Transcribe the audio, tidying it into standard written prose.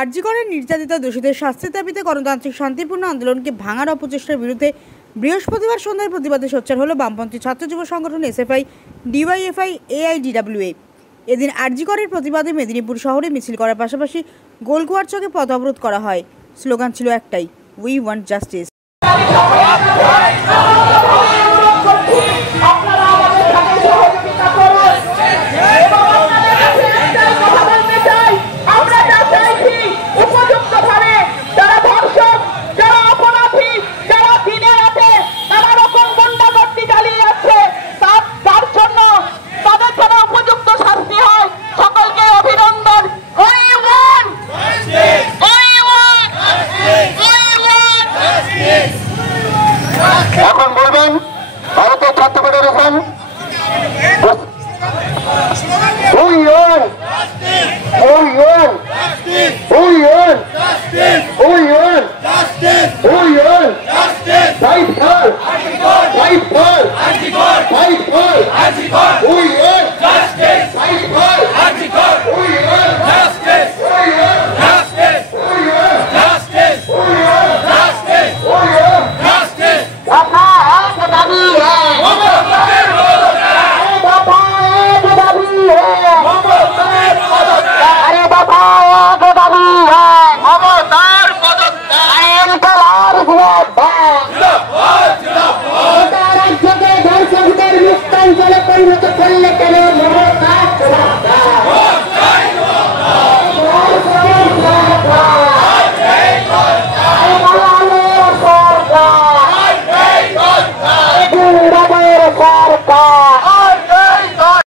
আরজি করের নির্যাতিতা দোষীদের শাস্তির দাবিতে গণতান্ত্রিক শান্তিপূর্ণ আন্দোলনকে ভাঙার অপচেষ্টার বিরুদ্ধে বৃহস্পতিবার সন্ধ্যায় প্রতিবাদে সোচ্চার হলো বামপন্থী ছাত্র যুব সংগঠন এসএফআই, ডিওয়াইএফআই, এআইডিডব্লিউএ। এদিন আরজি করের প্রতিবাদে মেদিনীপুর শহরে মিছিল করার পাশাপাশি গোলকুয়ার চকে পথ অবরোধ করা হয়। স্লোগান ছিল একটাই, উই ওয়ান্ট জাস্টিস।